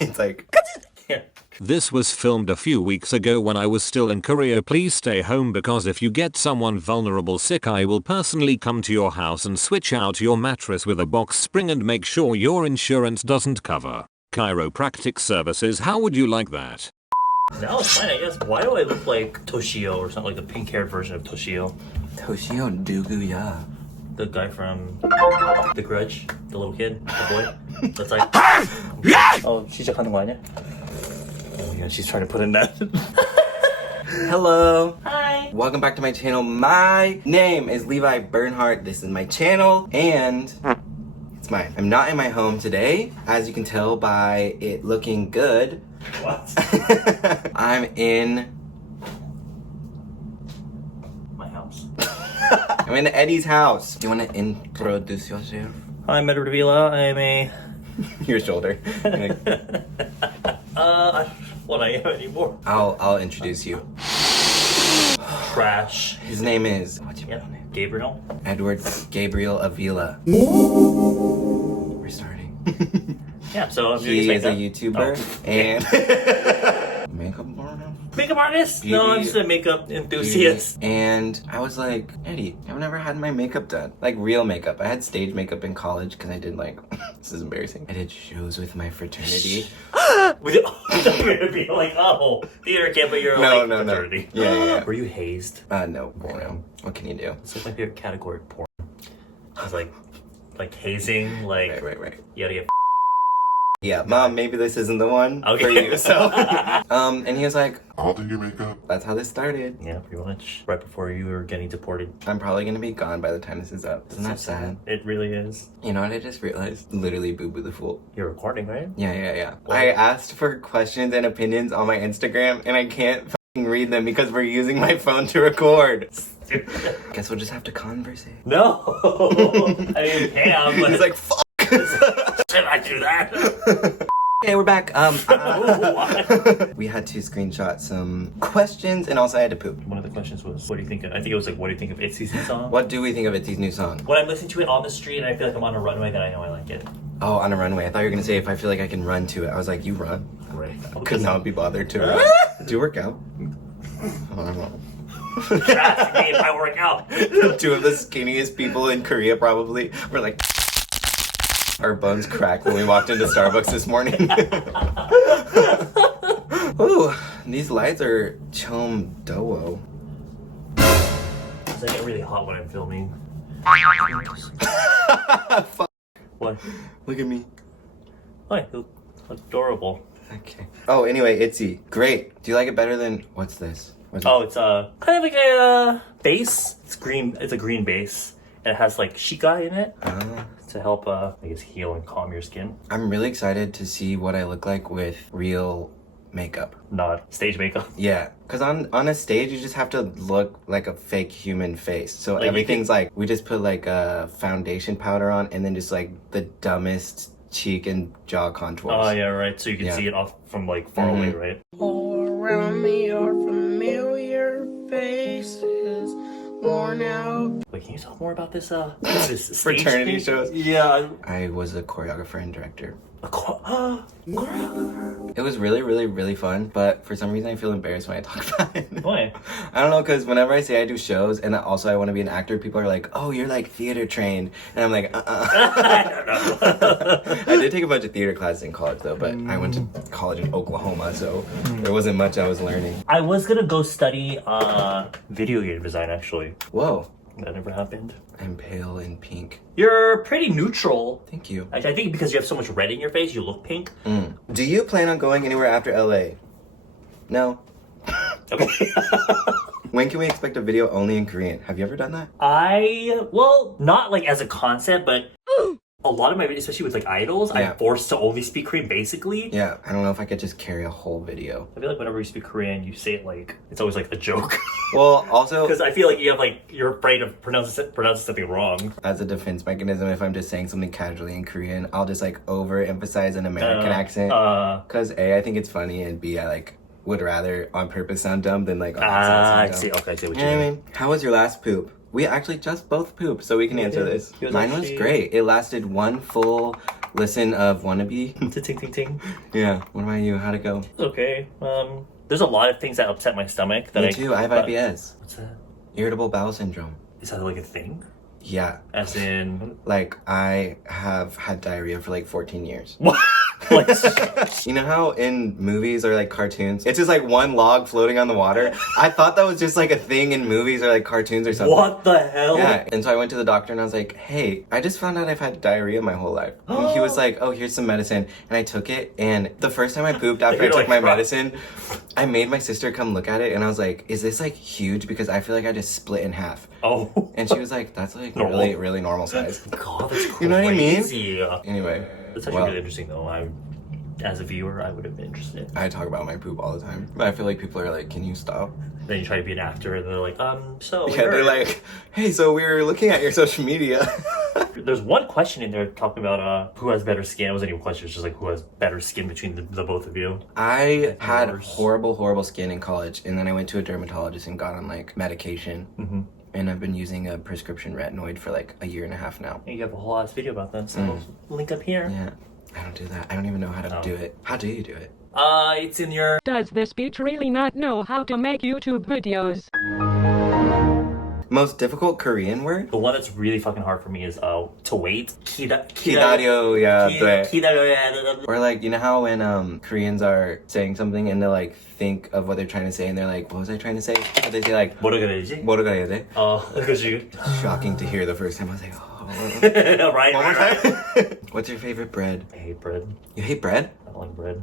It's like... This was filmed a few weeks ago when I was still in Korea. Please stay home because if you get someone vulnerable sick, I will personally come to your house and switch out your mattress with a box spring and make sure your insurance doesn't cover. Chiropractic services, how would you like that? Now it's fine, I guess. Why do I look like Toshio or something, like the pink-haired version of Toshio? Toshio Duguya. The guy from The Grudge, the little kid, the boy. That's like, oh, 시작하는 거 아니야? Oh yeah, she's trying to put in that. Hello. Hi. Welcome back to my channel. My name is Levi Bernhardt. This is my channel, and it's mine. I'm not in my home today, as you can tell by it looking good. What? I'm in My house. I'm in Eddie's house. Do you want to introduce yourself? Hi, I'm Levi Bernhardt. I am a... Your shoulder. What I am anymore. I'll introduce you. Trash. His name is... What's your Yep. real name? Gabriel. Edward Gabriel Avila. We're starting. Yeah, so I'm He doing is a YouTuber and makeup artist. Makeup artist? Beauty. No, I'm just a makeup enthusiast. And I was like, Eddie, I've never had my makeup done. Like real makeup. I had stage makeup in college because I did like, this is embarrassing. I did shows with my fraternity. With it, to be like, oh, theater camp, but you're No. fraternity. Yeah. Were you hazed? No, porno. What can you do? It's like my favorite category, porn. It's like hazing, like Right. you gotta get. Yeah, Mom, maybe this isn't the one Okay. for you. So, and he was like, I'll do your makeup. that's how this started. Yeah, pretty much. Right before you were getting deported. I'm probably gonna be gone by the time this is up. Isn't that sad? It really is. You know what I just realized? Literally Boo Boo the Fool. You're recording, right? Yeah. What? I asked for questions and opinions on my Instagram and I can't fucking read them because we're using my phone to record. Guess we'll just have to converse. No, I mean, Pam. He's like, fuck. Should I do that? Okay, we're back. What? We had to screenshot some questions and also I had to poop. One of the questions was, what do you think of, I think it was like, what do you think of Itzy's new song? What do we think of Itzy's new song? When I'm listening to it on the street and I feel like I'm on a runway, then I know I like it. Oh, on a runway. I thought you were gonna say if I feel like I can run to it. I was like, you run. Great. Could not be bothered to run. Do you work out? Oh, I don't know. Ask me if I work out. Two of the skinniest people in Korea probably were like, our bones cracked when we walked into Starbucks this morning. Ooh, these lights are chom dowo. I get really hot when I'm filming. Fuck. What? Look at me. Why? You look adorable. Okay. Oh, anyway, Itzy. Great. Do you like it better than, what's this? What's Oh, it's kind of like a base. It's green. It's a green base. And it has like shika in it to help, I guess, heal and calm your skin. I'm really excited to see what I look like with real makeup. Not stage makeup. Yeah, because on a stage, you just have to look like a fake human face. So Like, you everything's like, we just put like a foundation powder on and then just like the dumbest cheek and jaw contours. Oh, yeah, right. So you can Yeah. see it off from like far away, right? All around me are familiar faces, worn out. Wait, can you talk more about this, this stage Fraternity thing? shows? Yeah. I was a choreographer and director. Choreographer. It was really fun, but for some reason I feel embarrassed when I talk about it. Why? I don't know, because whenever I say I do shows and that also I want to be an actor, people are like, oh, you're like theater trained. And I'm like, I don't know. I did take a bunch of theater classes in college though, but I went to college in Oklahoma, so there wasn't much I was learning. I was gonna go study video game design actually. Whoa, That never happened. I'm pale and pink. You're pretty neutral. Thank you. I think because you have so much red in your face, you look pink. Do you plan on going anywhere after LA? No. Okay. When can we expect a video only in Korean? Have you ever done that? Well, not like as a concept, but a lot of my videos, especially with like idols, Yeah. I'm forced to only speak Korean basically. Yeah, I don't know if I could just carry a whole video. I feel like whenever you speak Korean, you say it like, it's always like a joke. Well, also, Because I feel like you have like, you're afraid of pronouncing something wrong. as a defense mechanism, if I'm just saying something casually in Korean, I'll just like overemphasize an American accent. Because A, I think it's funny, and B, I like would rather on purpose sound dumb than like on accident I sound see. dumb. Okay, I see what You you know what I mean. mean? How was your last poop? We actually just both pooped, so we can answer did. this. It was Mine was actually- great. It lasted one full listen of Wannabe. Ting ting ting. Yeah. What about you? How'd it go? Okay. There's a lot of things that upset my stomach. That Me too. I have IBS. What's that? Irritable bowel syndrome. Is that like a thing? Yeah. As in, Like, I have had diarrhea for like 14 years. what? Like, You know how in movies or like cartoons, it's just like one log floating on the water? I thought that was just like a thing in movies or like cartoons or something. what the hell? Yeah, and so I went to the doctor and I was like, hey, I just found out I've had diarrhea my whole life. And he was like, oh, here's some medicine. And I took it, and the first time I pooped after I You're took like, my "Crap." medicine, I made my sister come look at it, and I was like, is this like huge? Because I feel like I just split in half. Oh. And she was like, that's like Normal. really, really normal size. God, that's crazy. You know what I mean? Anyway, That's actually really interesting, though. As a viewer, I would have been interested. I talk about my poop all the time. But I feel like people are like, can you stop? Then you try to be an actor, and they're like, so. we Yeah, they're heard." like, hey, so we were looking at your social media. There's one question in there talking about who has better skin. It wasn't even a question, it's just like who has better skin between the both of you. I had Worse. horrible skin in college, and then I went to a dermatologist and got on like medication. Mm-hmm. And I've been using a prescription retinoid for like a year and a half now. You have a whole ass video about that, so link up here. Yeah, I don't do that. I don't even know how to do it. How do you do it? It's in your. Does this bitch really not know how to make YouTube videos? Most difficult Korean word? The one that's really fucking hard for me is to wait. Kidario, yeah. Kidario. Or like, you know how when Koreans are saying something and they like think of what they're trying to say and they're like, what was I trying to say? But they say like, 뭐라 그래야지? 뭐라 그래야 돼? 그치. Shocking to hear the first time. I was like, oh. right. What's your favorite bread? I hate bread. You hate bread? I don't like bread.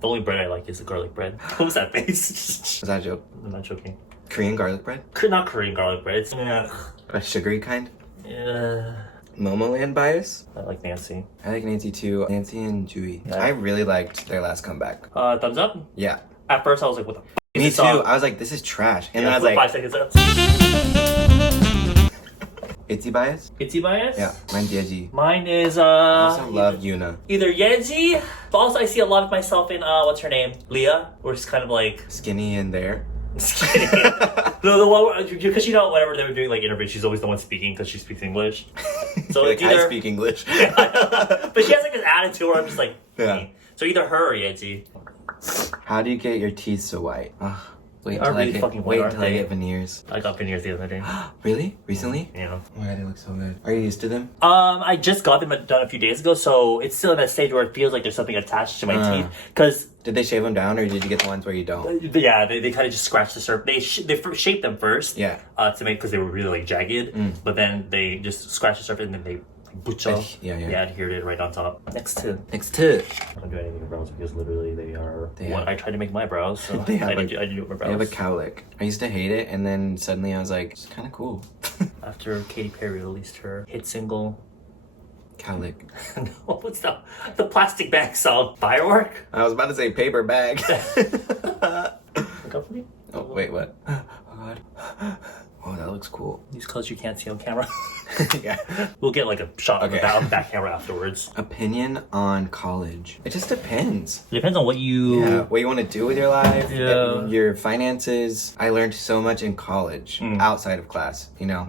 The only bread I like is the garlic bread. What was that face? Was that a joke? I'm not joking. Korean garlic bread? Not Korean garlic bread. It's A sugary kind? I Momoland bias? like Nancy. I like Nancy too. Nancy and Jui. Yeah. I really liked their last comeback. Thumbs up. Yeah. At first I was like, what the f*** is Me this too. song? I was like, this is trash. And Yeah, then I was put like, 5 seconds up. Itzy bias? Itzy bias? Yeah. Mine's Yeji. Mine is I also love Yuna. either Yeji, but also I see a lot of myself in what's her name? Leah, where she's kind of like Skinny in there. skinny. the one because you know whenever they were doing like interviews, she's always the one speaking because she speaks English. So like, it's either I speak English. but she has like this attitude where I'm just like Yeah. So either her or Yeji. How do you get your teeth so white? Ugh, wait Are until really fucking white, wait aren't until I they? get veneers. I got veneers the other day. Really? Recently? Yeah. Oh my god, they look so good. Are you used to them? I just got them done a few days ago, so it's still in that stage where it feels like there's something attached to my teeth. Because Did they shave them down, or did you get the ones where you don't? yeah, they kind of just scratch the surface. They shaped them first. Yeah. To make because they were really like jagged, but then they just scratch the surface and then they butcher. Yeah. adhered it right on top. Next to. I don't do anything with brows because literally they are They what have- I tried to make my brows. So They have I a- didn't do it with my have a brows. cowlick. I used to hate it, and then suddenly I was like, it's kind of cool. After Katy Perry released her hit single. Cowlick. No, what's the plastic bag song? Firework? I was about to say paper bag. The company? Oh, wait, what? Oh god. Oh, that looks cool. These colors you can't see on camera. Yeah. We'll get like a shot of the Okay. back camera afterwards. Opinion on college. It just depends. It depends on what you. Yeah, what you want to do with your life, Yeah. your finances. I learned so much in college outside of class, you know?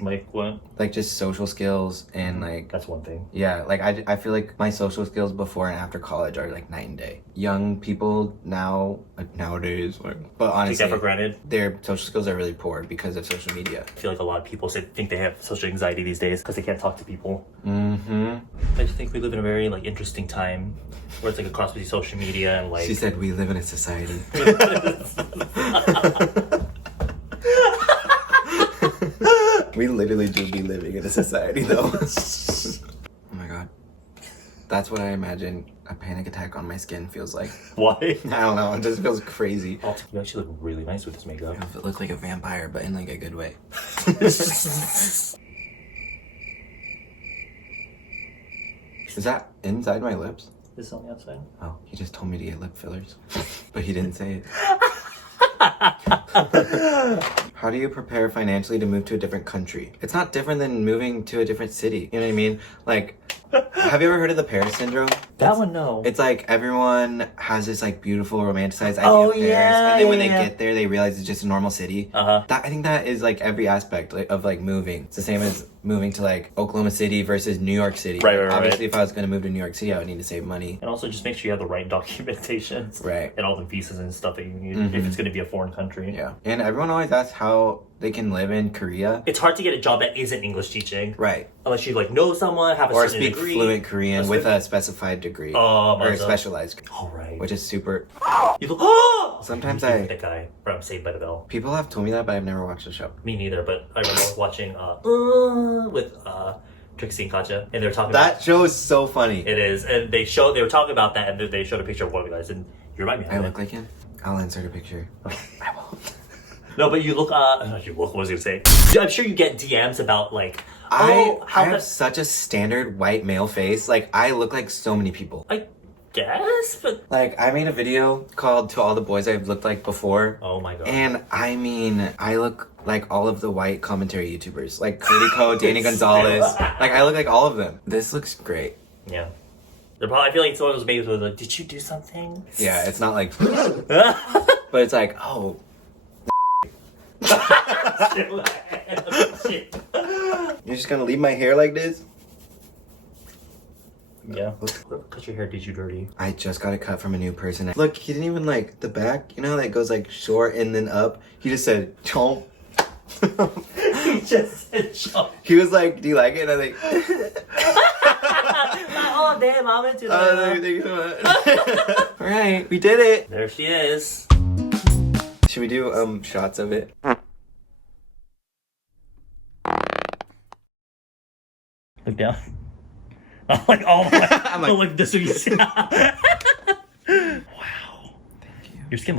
Like what? Like just social skills and like, That's one thing. yeah, like I feel like my social skills before and after college are like night and day. Young people now, like nowadays, like, but Take honestly, that for granted. their social skills are really poor because of social media. I feel like a lot of people think they have social anxiety these days because they can't talk to people. Mm-hmm. I just think we live in a very like interesting time where it's like a cross between social media and like. She said we live in a society. We literally do be living in a society though. Oh my god. That's what I imagine a panic attack on my skin feels like. Why? I don't know, it just feels crazy. Oh, you actually look really nice with this makeup. I look like a vampire, but in like a good way. Is that inside my lips? This is on the outside. Oh, he just told me to get lip fillers. But he didn't say it. How do you prepare financially to move to a different country? It's not different than moving to a different city. You know what I mean? Like, Have you ever heard of the Paris syndrome? That one, no. It's like everyone has this like beautiful romanticized idea Oh, of Paris, yeah, and then when yeah, they yeah. get there, they realize it's just a normal city. I think that is like every aspect of like moving. It's the same as moving to like Oklahoma City versus New York City. Right. Obviously, if I was going to move to New York City, I would need to save money. And also just make sure you have the right documentations. Right. And all the visas and stuff that you need if it's going to be a foreign country. Yeah. And everyone always asks how they can live in Korea. It's hard to get a job that isn't English teaching. Right. Unless you like know someone, have a Or certain speak degree. fluent Korean with a specified degree. Oh, or a specialized. All right. Which is super. You go, oh! Sometimes The guy from Saved by the Bell. People have told me that, but I've never watched the show. Me neither, but I remember watching with Trixie and Katja, and they were talking That show is so funny. It is, and they were talking about that, and they showed a picture of one of the guys, and you remind me of I it. look like him? I'll insert a picture. I won't. No, but you look, what was I gonna say? I'm sure you get DMs about like, I have such a standard white male face. Like, I look like so many people. I guess, but Like, I made a video called To All the Boys I've Looked Like Before. oh my god. And I mean, I look like all of the white commentary YouTubers. Like Critico, Danny Gonzalez. Like, I look like all of them. This looks great. Yeah. They're probably, I feel like it's one of those babies where like, did you do something? Yeah, it's not like... but it's like, oh... Shit. You're just gonna leave my hair like this? Yeah. Cut your hair, did you dirty? I just got it cut from a new person. Look, he didn't even like the back. You know how that goes like short and then up? He just said, chomp. He just said chomp. He was like, do you like it? And I was like... Oh, damn, I'm into Oh, that. thank you so much. Alright, we did it. There she is. Should we do shots of it? Look down. I'm like, oh my. I'm like- oh, look, this is. Wow. Thank you. Your skin